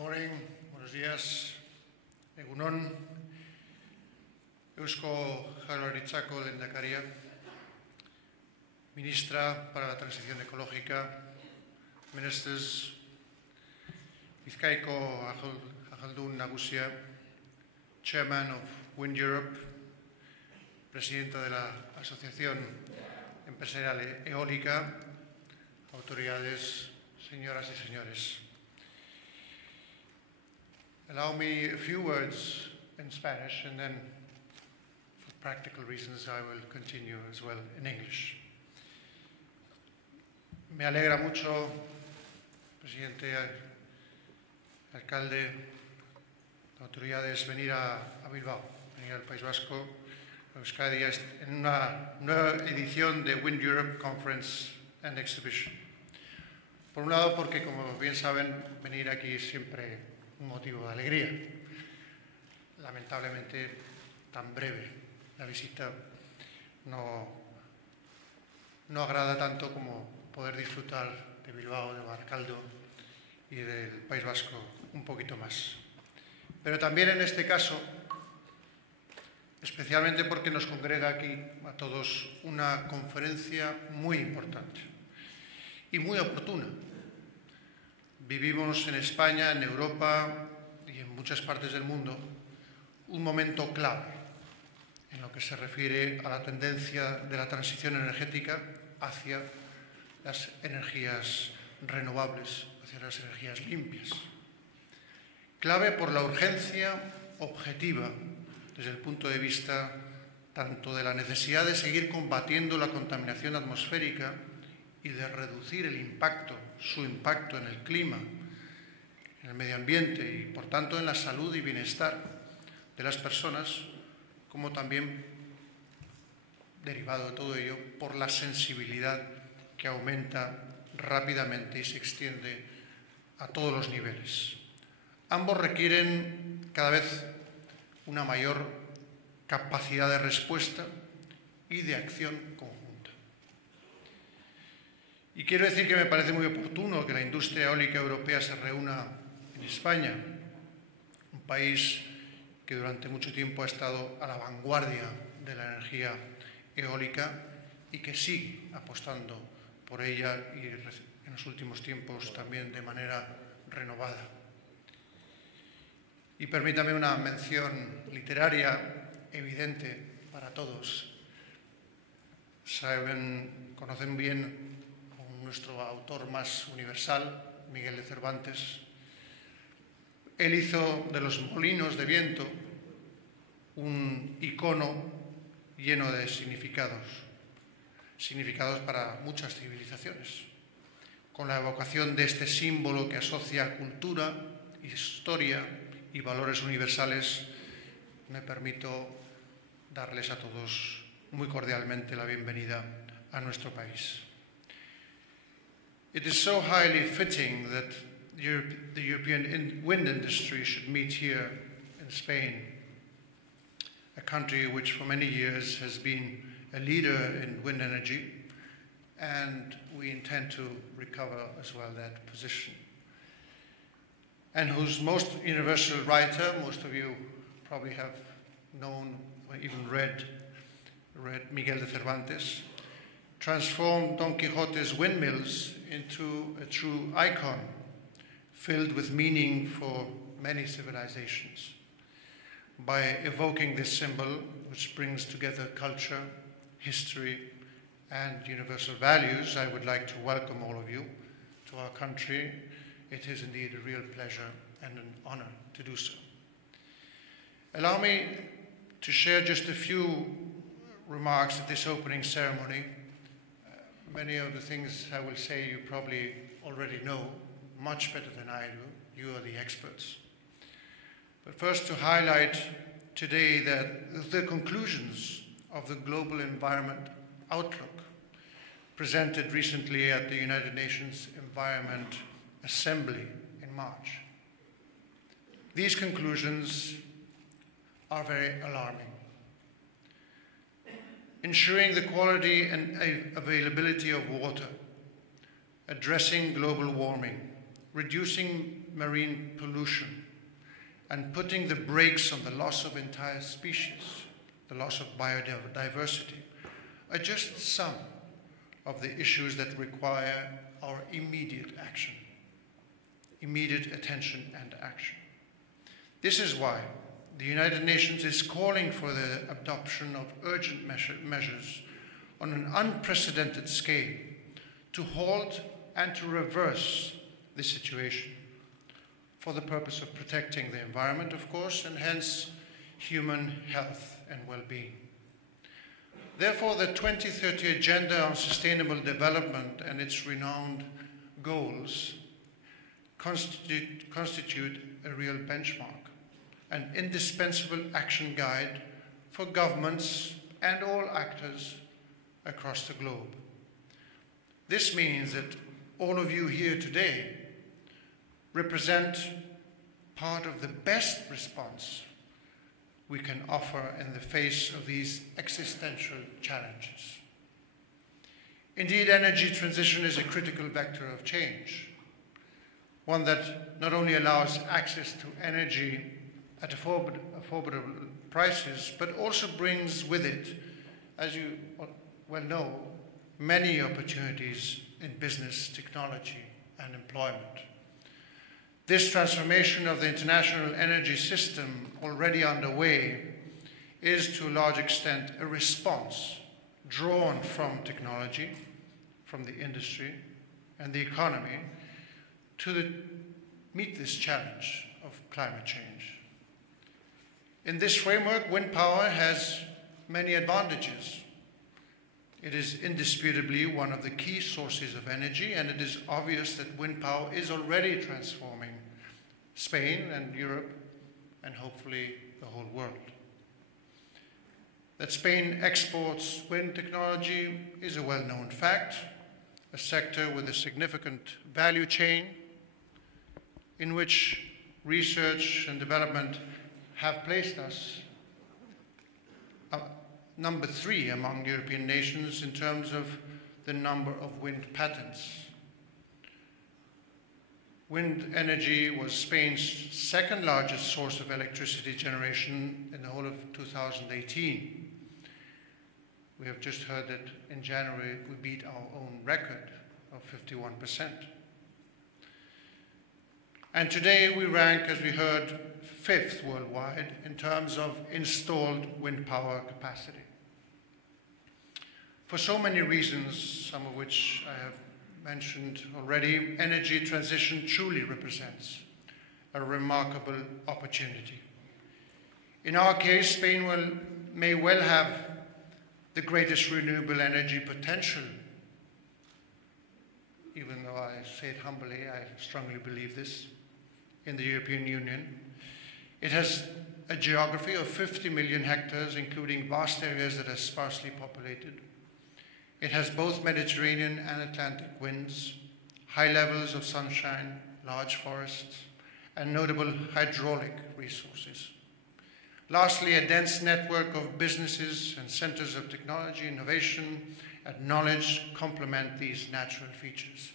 morning, buenos días, egunon, Eusko Jaurlaritzako lehendakaria, ministra para la Transición Ecológica, ministers, Bizkaiko Ahaldun Nagusia, chairman of WindEurope, presidenta de la Asociación Empresarial Eólica, autoridades, señoras y señores. Allow me a few words in Spanish, and then, for practical reasons, I will continue as well in English. Me alegra mucho, presidente, alcalde, autoridades, venir a Bilbao, venir al País Vasco, a Euskadi, en una nueva edición de WindEurope Conference and Exhibition. Por un lado, porque, como bien saben, venir aquí es siempre un motivo de alegría. Lamentablemente, tan breve la visita no agrada tanto como poder disfrutar de Bilbao, de Baracaldo y del País Vasco un poquito más. Pero también en este caso, especialmente porque nos congrega aquí a todos una conferencia muy importante y muy oportuna. Vivimos en España, en Europa y en muchas partes del mundo un momento clave en lo que se refiere a la tendencia de la transición energética hacia las energías renovables, hacia las energías limpias. Clave por la urgencia objetiva desde el punto de vista tanto de la necesidad de seguir combatiendo la contaminación atmosférica y de reducir su impacto en el clima, en el medio ambiente y, por tanto, en la salud y bienestar de las personas, como también, derivado de todo ello, por la sensibilidad que aumenta rápidamente y se extiende a todos los niveles. Ambos requieren cada vez una mayor capacidad de respuesta y de acción conjunta. Y quiero decir que me parece muy oportuno que la industria eólica europea se reúna en España, un país que durante mucho tiempo ha estado a la vanguardia de la energía eólica y que sigue apostando por ella y en los últimos tiempos también de manera renovada. Y permítame una mención literaria evidente para todos. Conocen bien a nuestro autor más universal, Miguel de Cervantes. Él hizo de los molinos de viento un icono lleno de significados para muchas civilizaciones, con la evocación de este símbolo que asocia cultura, historia y valores universales. Me permito darles a todos muy cordialmente la bienvenida a nuestro país. It is so highly fitting that the European wind industry should meet here in Spain, a country which for many years has been a leader in wind energy, and we intend to recover as well that position. And whose most universal writer, most of you probably have known or even read Miguel de Cervantes, transformed Don Quixote's windmills into a true icon, filled with meaning for many civilizations. By evoking this symbol, which brings together culture, history, and universal values, I would like to welcome all of you to our country. It is indeed a real pleasure and an honor to do so. Allow me to share just a few remarks at this opening ceremony. Many of the things I will say you probably already know much better than I do. You are the experts. But first, to highlight today that the conclusions of the Global Environment Outlook presented recently at the United Nations Environment Assembly in March. These conclusions are very alarming. Ensuring the quality and availability of water, addressing global warming, reducing marine pollution, and putting the brakes on the loss of entire species, the loss of biodiversity, are just some of the issues that require our immediate action, immediate attention and action. This is why the United Nations is calling for the adoption of urgent measures on an unprecedented scale to halt and to reverse the situation for the purpose of protecting the environment, of course, and hence human health and well-being. Therefore, the 2030 Agenda on Sustainable Development and its renowned goals constitute a real benchmark, an indispensable action guide for governments and all actors across the globe. This means that all of you here today represent part of the best response we can offer in the face of these existential challenges. Indeed, energy transition is a critical vector of change, one that not only allows access to energy at affordable prices, but also brings with it, as you well know, many opportunities in business, technology, and employment. This transformation of the international energy system already underway is to a large extent a response drawn from technology, from the industry and the economy to meet this challenge of climate change. In this framework, wind power has many advantages. It is indisputably one of the key sources of energy, and it is obvious that wind power is already transforming Spain and Europe, and hopefully the whole world. That Spain exports wind technology is a well-known fact, a sector with a significant value chain in which research and development have placed us number 3 among European nations in terms of the number of wind patents. Wind energy was Spain's second largest source of electricity generation in the whole of 2018. We have just heard that in January we beat our own record of 51%. And today we rank, as we heard, 5th worldwide in terms of installed wind power capacity. For so many reasons, some of which I have mentioned already, energy transition truly represents a remarkable opportunity. In our case, Spain may well have the greatest renewable energy potential. Even though I say it humbly, I strongly believe this, in the European Union. It has a geography of 50 million hectares, including vast areas that are sparsely populated. It has both Mediterranean and Atlantic winds, high levels of sunshine, large forests, and notable hydraulic resources. Lastly, a dense network of businesses and centers of technology, innovation, and knowledge complement these natural features.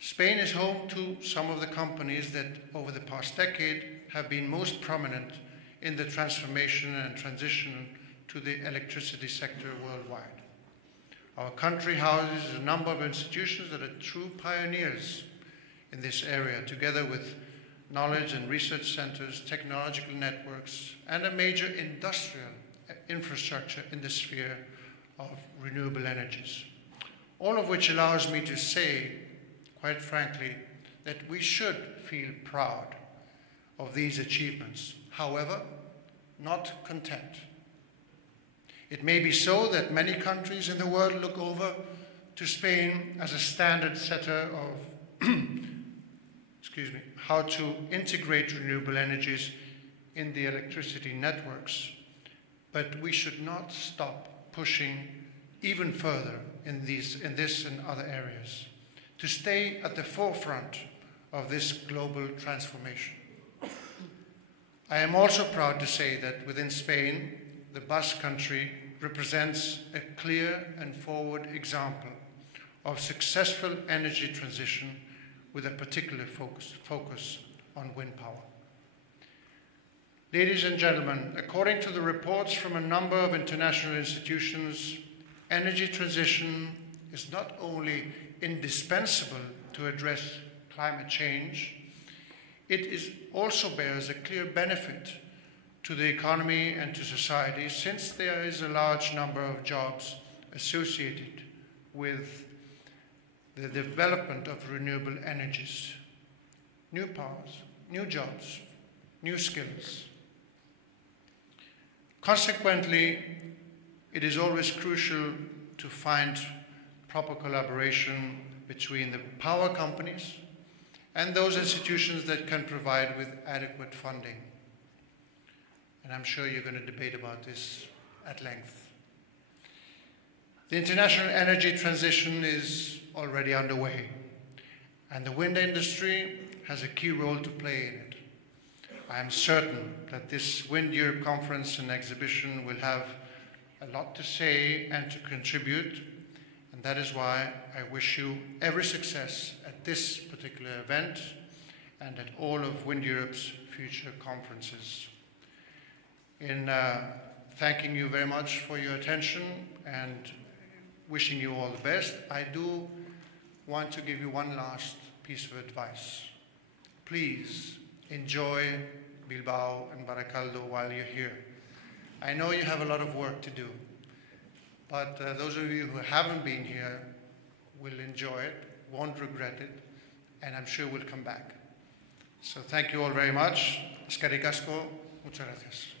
Spain is home to some of the companies that over the past decade have been most prominent in the transformation and transition to the electricity sector worldwide. Our country houses a number of institutions that are true pioneers in this area, together with knowledge and research centers, technological networks, and a major industrial infrastructure in the sphere of renewable energies. All of which allows me to say, quite frankly, that we should feel proud of these achievements. However, not content. It may be so that many countries in the world look over to Spain as a standard setter of how to integrate renewable energies in the electricity networks. But we should not stop pushing even further in this and other areas to stay at the forefront of this global transformation. I am also proud to say that within Spain, the Basque Country represents a clear and forward example of successful energy transition with a particular focus on wind power. Ladies and gentlemen, according to the reports from a number of international institutions, energy transition is not only indispensable to address climate change, it also bears a clear benefit to the economy and to society, since there is a large number of jobs associated with the development of renewable energies, new powers, new jobs, new skills. Consequently, it is always crucial to find proper collaboration between the power companies and those institutions that can provide with adequate funding. And I'm sure you're going to debate about this at length. The international energy transition is already underway, and the wind industry has a key role to play in it. I am certain that this WindEurope conference and exhibition will have a lot to say and to contribute, and that is why I wish you every success at this particular event and at all of WindEurope's future conferences. In thanking you very much for your attention and wishing you all the best, I do want to give you one last piece of advice. Please enjoy Bilbao and Barakaldo while you're here. I know you have a lot of work to do, but those of you who haven't been here will enjoy it, won't regret it, and I'm sure will come back. So thank you all very much. Eskerrik asko. Muchas gracias.